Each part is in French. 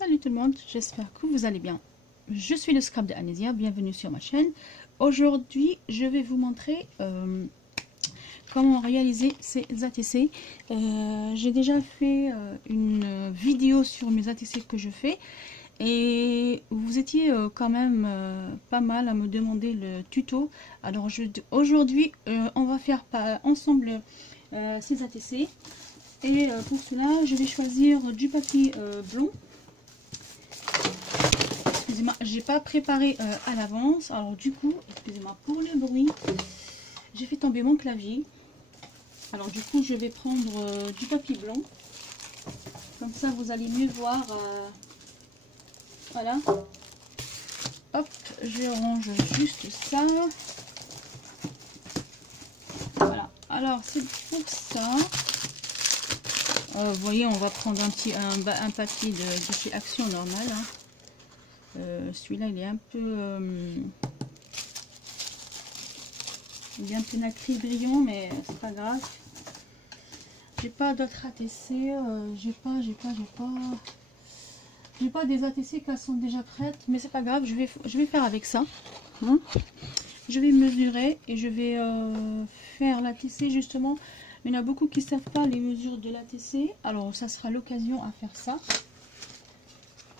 Salut tout le monde, j'espère que vous allez bien. Je suis le Scrap de Anésia, bienvenue sur ma chaîne. Aujourd'hui, je vais vous montrer comment réaliser ces ATC. J'ai déjà fait une vidéo sur mes ATC que je fais. Et vous étiez quand même pas mal à me demander le tuto. Alors aujourd'hui, on va faire ensemble ces ATC. Et pour cela, je vais choisir du papier blanc. Excusez-moi, j'ai pas préparé à l'avance. Alors du coup, excusez-moi pour le bruit, j'ai fait tomber mon clavier. Alors du coup, je vais prendre du papier blanc. Comme ça, vous allez mieux voir. Voilà. Hop, je range juste ça. Voilà. Alors c'est pour ça. Vous voyez, on va prendre un papier de chez Action normal. Hein. Celui-là, il est un peu nacré brillant, mais c'est pas grave. J'ai pas d'autres ATC. J'ai pas des ATC qui sont déjà prêtes, mais c'est pas grave. Je vais faire avec ça. Hein. Je vais mesurer et je vais faire l'ATC justement. Il y en a beaucoup qui ne savent pas les mesures de l'ATC, alors ça sera l'occasion à faire ça.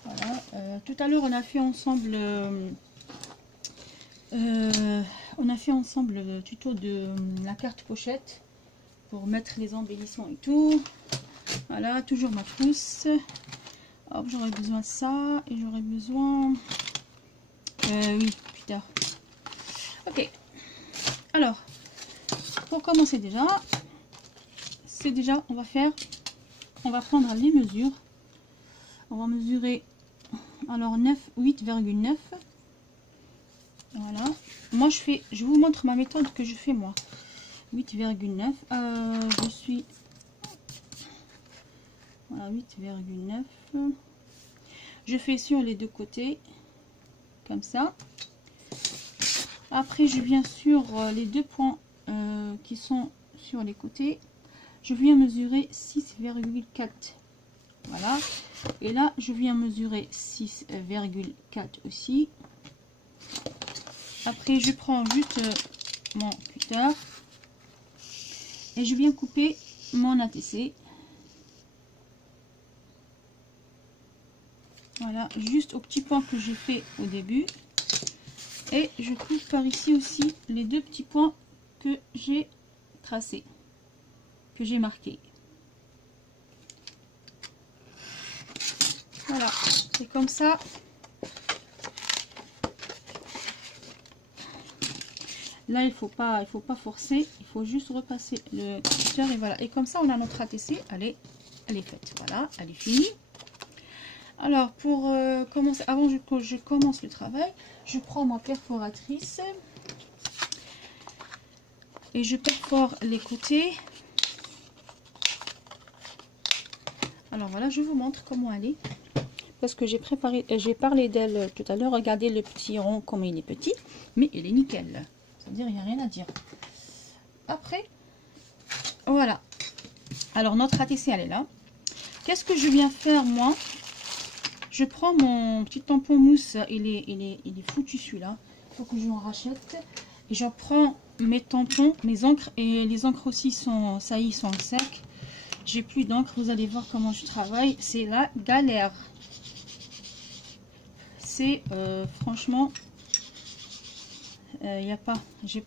Voilà. Tout à l'heure on a fait ensemble le tuto de la carte pochette pour mettre les embellissements et tout. Voilà, toujours ma trousse. Hop, j'aurais besoin de ça et j'aurais besoin oui, plus tard. Ok, alors pour commencer on va prendre les mesures. On va mesurer alors 8,9. Voilà. Moi je vous montre ma méthode que je fais moi. 8,9. Je suis voilà 8,9. Je fais sur les deux côtés comme ça. Après je viens sur les deux points qui sont sur les côtés. Je viens mesurer 6,4. Voilà. Et là, je viens mesurer 6,4 aussi. Après, je prends juste mon cutter. Et je viens couper mon ATC. Voilà, juste au petit point que j'ai fait au début. Et je coupe par ici aussi les deux petits points que j'ai tracés. Que j'ai marqué. Voilà, c'est comme ça. Là, il faut pas forcer, il faut juste repasser le cutter et voilà. Et comme ça, on a notre ATC, elle est faite. Voilà, elle est finie. Alors, pour commencer, avant que je commence le travail, je prends ma perforatrice et je perfore les côtés. Alors voilà, je vous montre comment elle est. Parce que j'ai parlé d'elle tout à l'heure. Regardez le petit rond, comme il est petit. Mais il est nickel. C'est-à-dire, il n'y a rien à dire. Après, voilà. Alors, notre ATC, elle est là. Qu'est-ce que je viens faire, moi? Je prends mon petit tampon mousse. Il est foutu, celui-là. Il faut que je m'en rachète. Et j'en prends mes tampons, mes encres. Et les encres aussi sont secs. J'ai plus d'encre, vous allez voir comment je travaille, c'est la galère. C'est franchement, il n'y a pas, je vais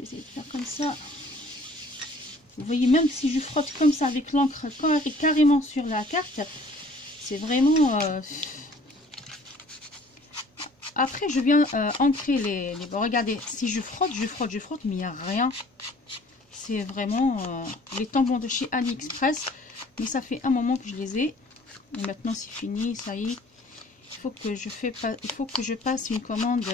essayer de faire comme ça. Vous voyez, même si je frotte comme ça avec l'encre carrément sur la carte, c'est vraiment... Après, je viens ancrer les... Bon, regardez, si je frotte, mais il n'y a rien. C'est vraiment les tampons de chez AliExpress, mais ça fait un moment que je les ai. Et maintenant c'est fini, ça y est. Il faut que je passe une commande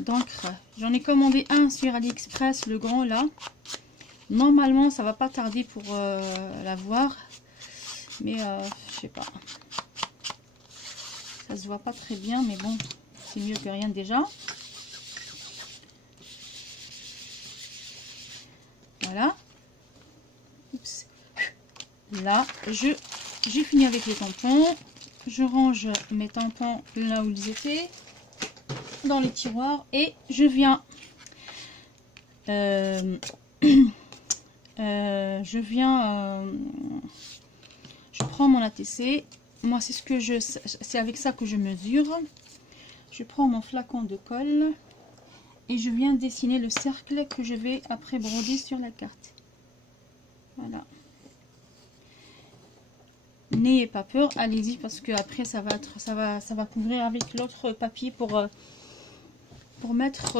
d'encre. J'en ai commandé un sur AliExpress, le grand là. Normalement ça va pas tarder pour l'avoir, mais je sais pas. Ça se voit pas très bien, mais bon, c'est mieux que rien déjà. Voilà. Oups. Là, je j'ai fini avec les tampons. Je range mes tampons là où ils étaient, dans les tiroirs, et je viens je prends mon ATC. Moi c'est avec ça que je mesure. Je prends mon flacon de colle et je viens dessiner le cercle que je vais après broder sur la carte. Voilà. N'ayez pas peur, allez-y, parce que après ça va couvrir avec l'autre papier pour mettre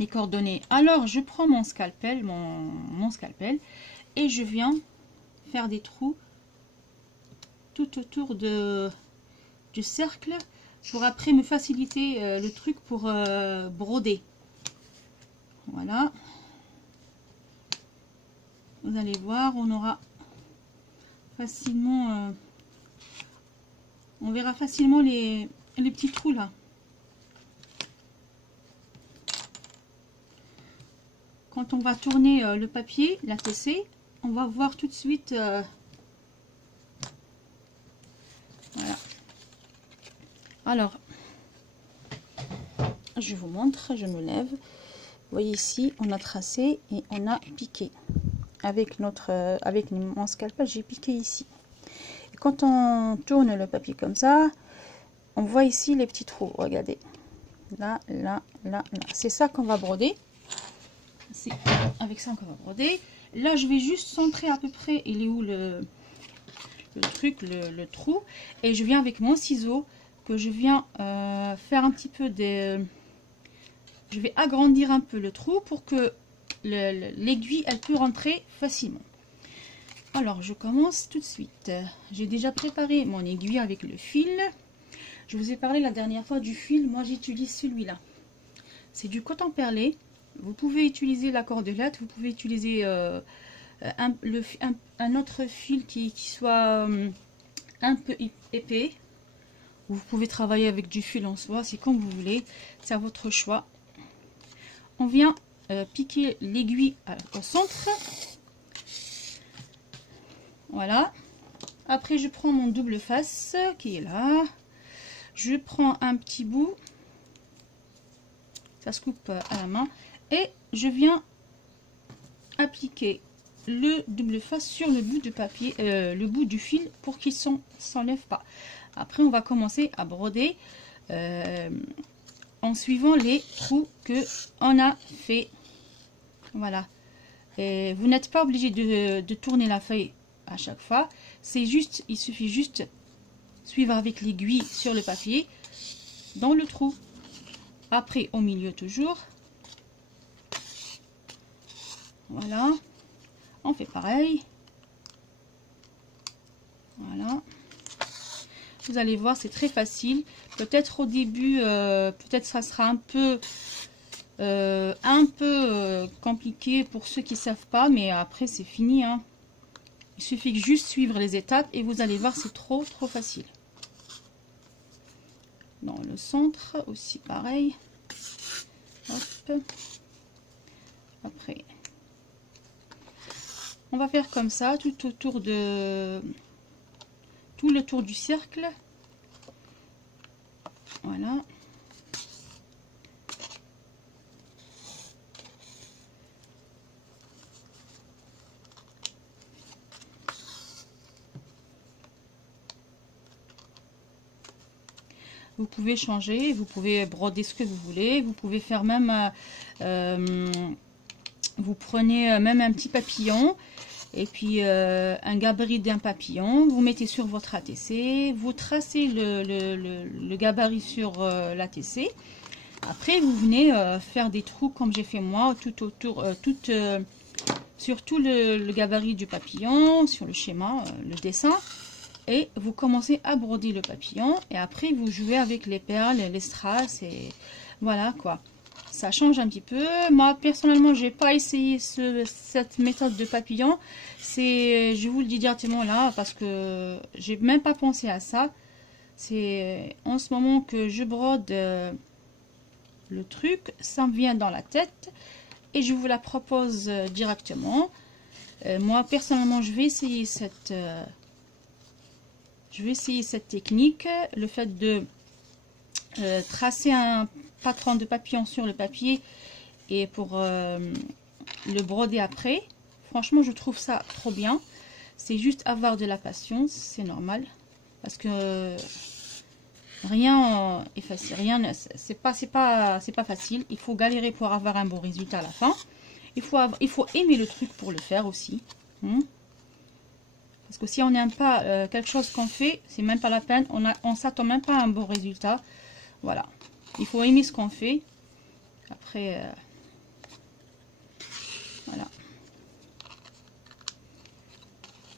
les coordonnées. Alors je prends mon scalpel, mon scalpel, et je viens faire des trous tout autour du cercle pour après me faciliter le truc pour broder. Voilà. Vous allez voir, on aura facilement, on verra facilement les petits trous là. Quand on va tourner le papier, la TC, on va voir tout de suite. Voilà. Alors, je vous montre, je me lève. Vous voyez ici, on a tracé et on a piqué. Avec mon scalpel, j'ai piqué ici. Et quand on tourne le papier comme ça, on voit ici les petits trous. Regardez. Là, là, là, là. C'est ça qu'on va broder. C'est avec ça qu'on va broder. Là, je vais juste centrer à peu près. Il est où le truc, le trou. Et je viens avec mon ciseau que je viens faire un petit peu de... Je vais agrandir un peu le trou pour que l'aiguille, elle peut rentrer facilement. Alors, je commence tout de suite. J'ai déjà préparé mon aiguille avec le fil. Je vous ai parlé la dernière fois du fil. Moi, j'utilise celui-là. C'est du coton perlé. Vous pouvez utiliser la cordelette. Vous pouvez utiliser un autre fil qui soit un peu épais. Vous pouvez travailler avec du fil en soie. C'est comme vous voulez. C'est à votre choix. On vient piquer l'aiguille au centre. Voilà. Après, je prends mon double face qui est là. Je prends un petit bout. Ça se coupe à la main. Et je viens appliquer le double face sur le bout de papier, le bout du fil pour qu'il ne s'enlève pas. Après, on va commencer à broder en suivant les trous que on a fait. Voilà. Et vous n'êtes pas obligé de tourner la feuille à chaque fois. C'est juste, il suffit juste suivre avec l'aiguille sur le papier dans le trou. Après, au milieu toujours. Voilà. On fait pareil. Voilà. Vous allez voir, c'est très facile. Peut-être au début, peut-être ça sera un peu compliqué pour ceux qui ne savent pas, mais après c'est fini, hein. Il suffit que juste suivre les étapes et vous allez voir, c'est trop facile. Dans le centre aussi pareil. Hop. Après, on va faire comme ça tout autour de tout le tour du cercle. Voilà. Vous pouvez changer, vous pouvez broder ce que vous voulez, vous pouvez faire même, vous prenez même un petit papillon et puis un gabarit d'un papillon, vous mettez sur votre ATC, vous tracez le gabarit sur l'ATC. Après, vous venez faire des trous comme j'ai fait moi, tout autour, sur tout le gabarit du papillon, sur le schéma, le dessin. Et vous commencez à broder le papillon. Et après, vous jouez avec les perles, les strass. Et voilà quoi. Ça change un petit peu. Moi, personnellement, j'ai pas essayé cette méthode de papillon. Je vous le dis directement là, parce que j'ai même pas pensé à ça. C'est en ce moment que je brode le truc. Ça me vient dans la tête. Et je vous la propose directement. Moi, personnellement, je vais essayer Je vais essayer cette technique, le fait de tracer un patron de papillon sur le papier et pour le broder après. Franchement, je trouve ça trop bien. C'est juste avoir de la patience, c'est normal, parce que rien est facile, rien, c'est pas facile. Il faut galérer pour avoir un bon résultat à la fin. Il faut aimer le truc pour le faire aussi. Parce que si on n'aime pas quelque chose qu'on fait, c'est même pas la peine. On s'attend même pas à un bon résultat. Voilà. Il faut aimer ce qu'on fait. Après, voilà.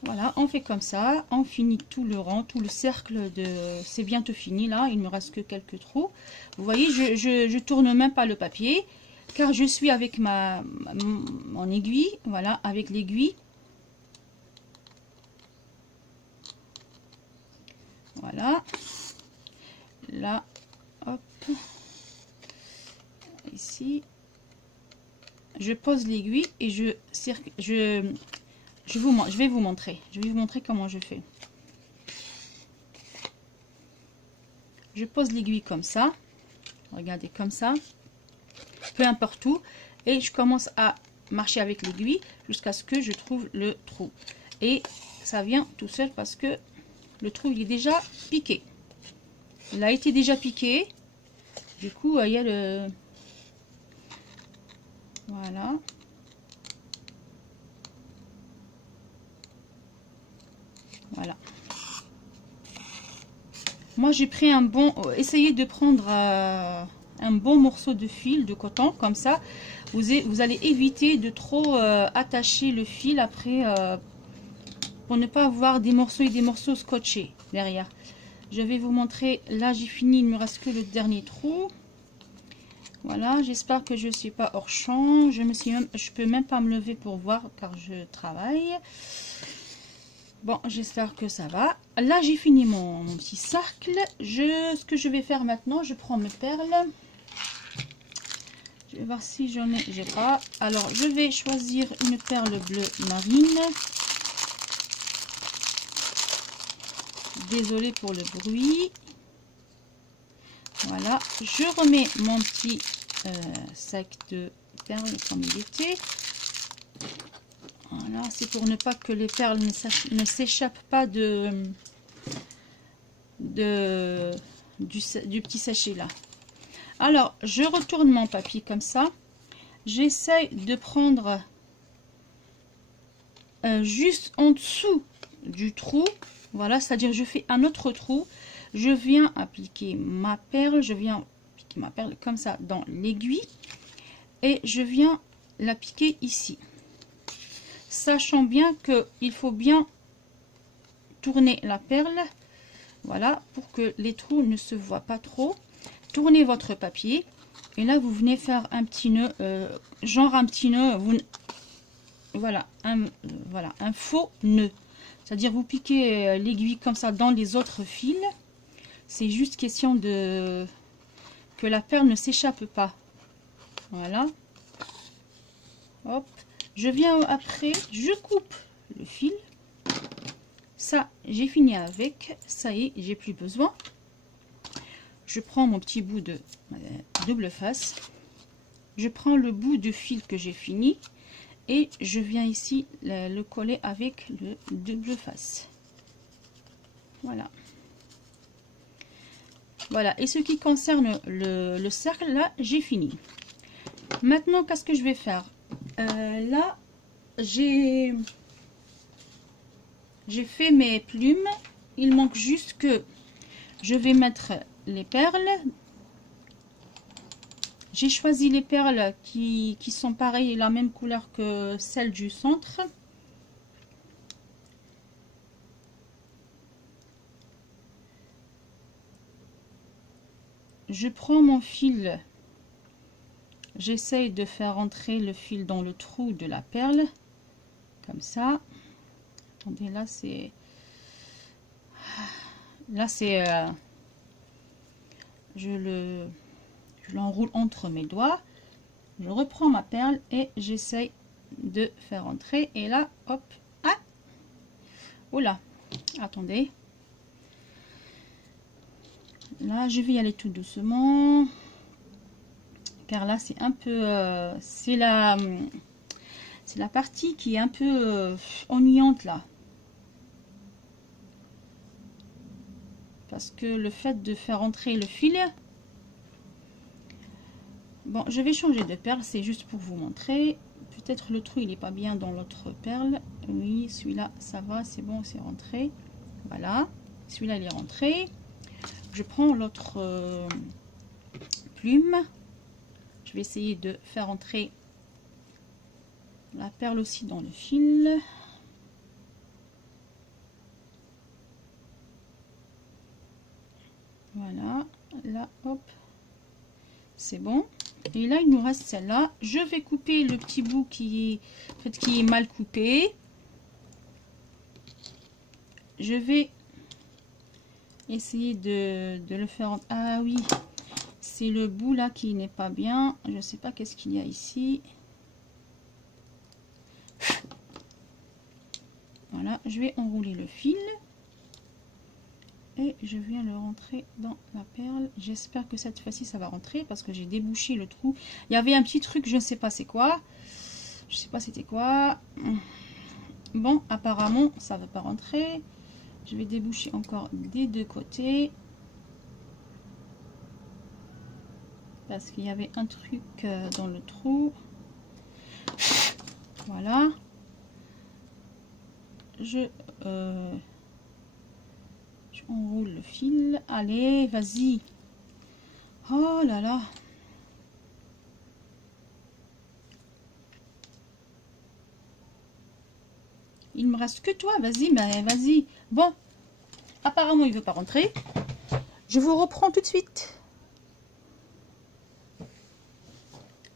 Voilà, on fait comme ça. On finit tout le rang, tout le cercle de... C'est bientôt fini là. Il ne me reste que quelques trous. Vous voyez, je tourne même pas le papier. Car je suis avec mon aiguille. Voilà, avec l'aiguille. Voilà. Là, hop. Ici. Je pose l'aiguille et je vais vous montrer. Je vais vous montrer comment je fais. Je pose l'aiguille comme ça. Regardez, comme ça. Peu importe où. Et je commence à marcher avec l'aiguille jusqu'à ce que je trouve le trou. Et ça vient tout seul parce que le trou il est déjà piqué. Il a été déjà piqué. Du coup, il y a le... Voilà. Voilà. Moi, j'ai pris un bon... Essayez de prendre un bon morceau de fil de coton. Comme ça, vous allez éviter de trop attacher le fil après... pour ne pas avoir des morceaux et des morceaux scotchés derrière. Je vais vous montrer. Là, j'ai fini. Il ne me reste que le dernier trou. Voilà. J'espère que je ne suis pas hors champ. Je peux même pas me lever pour voir car je travaille. Bon, j'espère que ça va. Là, j'ai fini mon petit cercle. Ce que je vais faire maintenant, je prends mes perles. Je vais voir si j'en ai. J'ai pas. Alors, je vais choisir une perle bleue marine. Désolée pour le bruit. Voilà, je remets mon petit sac de perles comme il était. Voilà, c'est pour ne pas que les perles ne s'échappent pas du petit sachet là. Alors, je retourne mon papier comme ça. J'essaye de prendre juste en dessous du trou. Voilà, c'est-à-dire je fais un autre trou. Je viens appliquer ma perle. Je viens appliquer ma perle comme ça dans l'aiguille. Et je viens la piquer ici. Sachant bien qu'il faut bien tourner la perle. Voilà, pour que les trous ne se voient pas trop. Tournez votre papier. Et là, vous venez faire un petit nœud. Genre un petit nœud. Voilà, un faux nœud. C'est-à-dire vous piquez l'aiguille comme ça dans les autres fils. C'est juste question de que la perle ne s'échappe pas. Voilà. Hop. Je viens après, je coupe le fil. Ça, j'ai fini avec. Ça y est, j'ai plus besoin. Je prends mon petit bout de double face. Je prends le bout de fil que j'ai fini. Et je viens ici le coller avec le double face. Voilà. Voilà. Et ce qui concerne le cercle, là, j'ai fini. Maintenant, qu'est-ce que je vais faire? Là, j'ai fait mes plumes. Il manque juste que je vais mettre les perles. J'ai choisi les perles qui sont pareilles, la même couleur que celle du centre. Je prends mon fil. J'essaye de faire entrer le fil dans le trou de la perle. Comme ça. Attendez, là c'est... Là c'est... je l'enroule entre mes doigts. Je reprends ma perle et j'essaye de faire entrer. Et là, hop. Ah! Oula! Attendez. Là, je vais y aller tout doucement. Car là, c'est un peu... c'est la partie qui est un peu ennuyante, là. Parce que le fait de faire entrer le fil... Bon, je vais changer de perle, c'est juste pour vous montrer. Peut-être le trou, il n'est pas bien dans l'autre perle. Oui, celui-là, ça va, c'est bon, c'est rentré. Voilà, celui-là, il est rentré. Je prends l'autre plume. Je vais essayer de faire entrer la perle aussi dans le fil. Voilà, là, hop, c'est bon. Et là, il nous reste celle-là. Je vais couper le petit bout qui est mal coupé. Je vais essayer de le faire... Ah oui, c'est le bout là qui n'est pas bien. Je ne sais pas qu'est-ce qu'il y a ici. Voilà, je vais enrouler le fil. Et je viens le rentrer dans la perle. J'espère que cette fois-ci ça va rentrer parce que j'ai débouché le trou. Il y avait un petit truc, je ne sais pas c'est quoi. Je sais pas c'était quoi. Bon, apparemment ça ne va pas rentrer. Je vais déboucher encore des deux côtés. Parce qu'il y avait un truc dans le trou. Voilà. Je enroule le fil. Allez, vas-y. Oh là là. Il me reste que toi. Vas-y, mais vas-y. Bon. Apparemment, il veut pas rentrer. Je vous reprends tout de suite.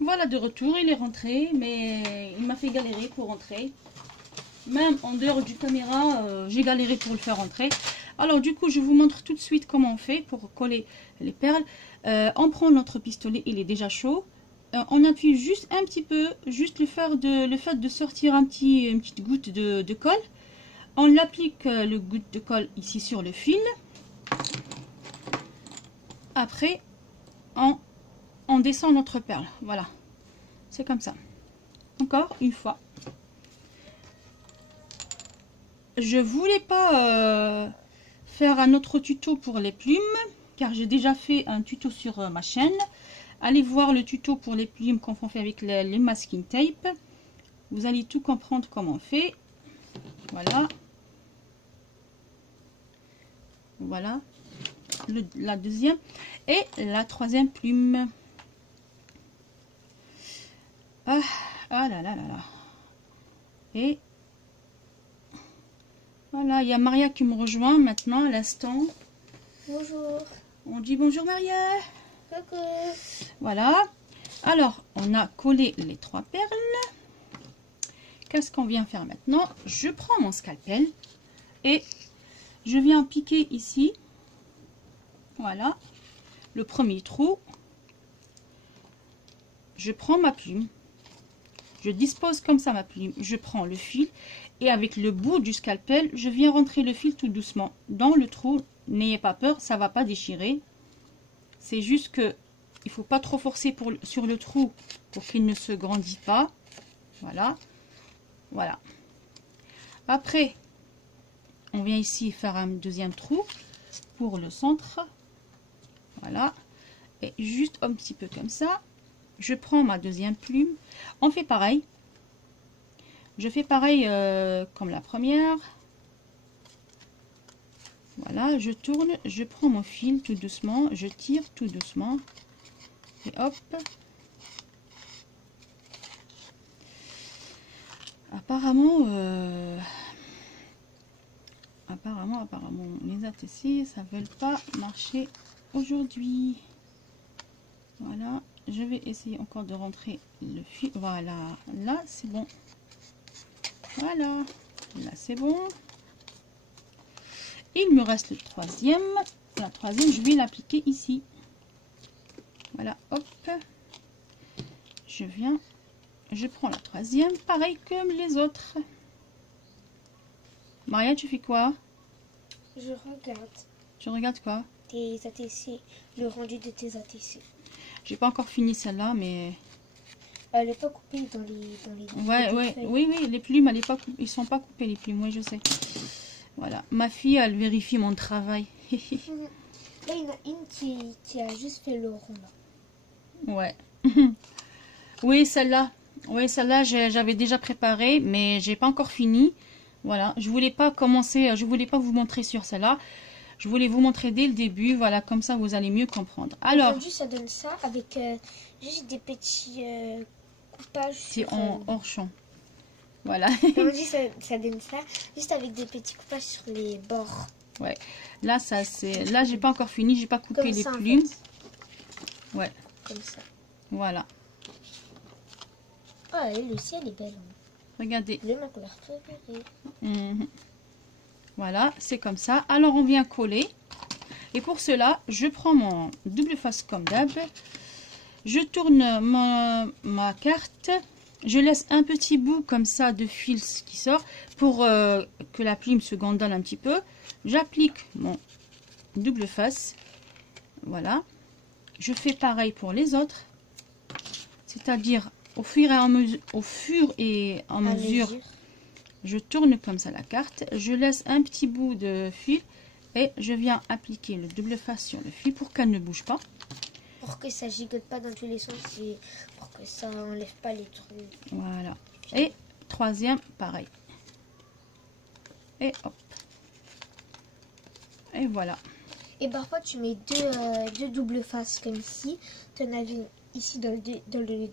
Voilà, de retour. Il est rentré, mais il m'a fait galérer pour rentrer. Même en dehors du caméra, j'ai galéré pour le faire rentrer. Alors du coup, je vous montre tout de suite comment on fait pour coller les perles. On prend notre pistolet, il est déjà chaud. On appuie juste un petit peu, juste le fait de sortir une petite goutte de colle. On applique le goutte de colle ici sur le fil. Après, on descend notre perle. Voilà, c'est comme ça. Encore une fois. Je voulais pas faire un autre tuto pour les plumes, car j'ai déjà fait un tuto sur ma chaîne. Allez voir le tuto pour les plumes qu'on fait avec les masking tape. Vous allez tout comprendre comment on fait. Voilà. Voilà. La deuxième et la troisième plume. Ah là là là là. Et voilà, il y a Maria qui me rejoint maintenant à l'instant. Bonjour. On dit bonjour Maria. Coucou. Voilà. Alors, on a collé les trois perles. Qu'est-ce qu'on vient faire maintenant? Je prends mon scalpel et je viens piquer ici. Voilà. Le premier trou. Je prends ma plume. Je dispose comme ça ma plume. Je prends le fil. Et avec le bout du scalpel, je viens rentrer le fil tout doucement dans le trou. N'ayez pas peur, ça ne va pas déchirer. C'est juste que il ne faut pas trop forcer sur le trou pour qu'il ne se grandisse pas. Voilà. Voilà. Après, on vient ici faire un deuxième trou pour le centre. Voilà. Et juste un petit peu comme ça. Je prends ma deuxième plume. On fait pareil. Je fais pareil comme la première. Voilà, je tourne, je prends mon fil tout doucement, je tire tout doucement. Et hop. Apparemment, les ATC, ça ne veut pas marcher aujourd'hui. Voilà, je vais essayer encore de rentrer le fil. Voilà, là c'est bon. Voilà, là c'est bon. Il me reste le troisième. La troisième, je vais l'appliquer ici. Voilà, hop. Je viens, je prends la troisième, pareil comme les autres. Maria, tu fais quoi? Je regarde. Tu regardes quoi? Tes ATC, le rendu de tes ATC. J'ai pas encore fini celle-là, mais... Elle n'est pas coupée dans les Ouais, feuilles. oui, les plumes, ils sont pas coupés, les plumes, oui, je sais. Voilà, ma fille, elle vérifie mon travail. Là, il y en a une qui a juste fait le rond, là. Ouais. Oui, celle-là. Oui, celle-là, j'avais déjà préparé, mais j'ai pas encore fini. Voilà, je voulais pas commencer, je voulais pas vous montrer sur celle-là. Je voulais vous montrer dès le début, voilà, comme ça vous allez mieux comprendre. Alors, aujourd'hui, ça donne ça avec juste des petits coupages. c'est sur, en hors champ. Voilà. aujourd'hui, ça donne ça juste avec des petits coupages sur les bords. Ouais. Là, ça c'est. Là, j'ai pas encore fini, j'ai pas coupé Comme les ça, en plumes. fait. Ouais. Comme ça. Voilà. Oh, elle aussi, elle est belle. Hein. Regardez. C'est ma couleur préférée. Mhm. Voilà, c'est comme ça. Alors, on vient coller. Et pour cela, je prends mon double face comme d'hab. Je tourne ma carte. Je laisse un petit bout comme ça de fil qui sort pour que la plume se gondole un petit peu. J'applique mon double face. Voilà. Je fais pareil pour les autres. C'est-à-dire au fur et à mesure, je tourne comme ça la carte. Je laisse un petit bout de fil et je viens appliquer le double face sur le fil pour qu'elle ne bouge pas. Pour que ça gigote pas dans tous les sens et pour que ça enlève pas les trucs. Voilà. Et troisième, pareil. Et hop. Et voilà. Et parfois tu mets deux doubles faces comme ici. Tu en avais ici dans le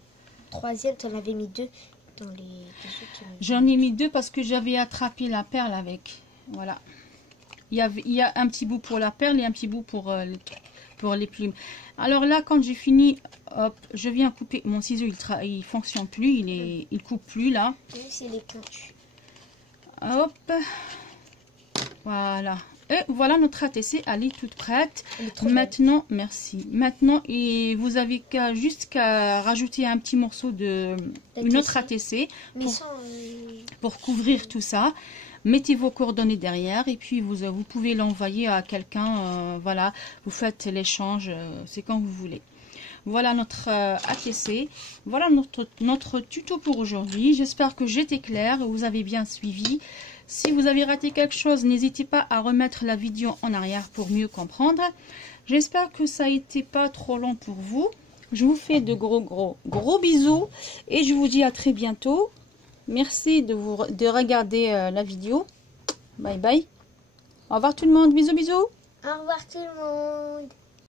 troisième, tu en avais mis deux. Dans les deux autres, j'en ai mis deux parce que j'avais attrapé la perle avec. Voilà. Il y a un petit bout pour la perle et un petit bout pour les plumes. Alors là, quand j'ai fini, hop, je viens couper. Mon ciseau, il fonctionne plus, il coupe plus là. c'est les pointus. Hop. Voilà. Et voilà notre ATC, elle est toute prête. Maintenant, merci. Maintenant, vous avez juste qu'à rajouter un petit morceau une autre ATC pour couvrir tout ça. Mettez vos coordonnées derrière et puis vous pouvez l'envoyer à quelqu'un. Voilà, vous faites l'échange, c'est quand vous voulez. Voilà notre ATC. Voilà notre tuto pour aujourd'hui. J'espère que j'étais claire, vous avez bien suivi. Si vous avez raté quelque chose, n'hésitez pas à remettre la vidéo en arrière pour mieux comprendre. J'espère que ça n'a été pas trop long pour vous. Je vous fais de gros bisous et je vous dis à très bientôt. Merci de regarder la vidéo. Bye bye. Au revoir tout le monde. Bisous bisous. Au revoir tout le monde.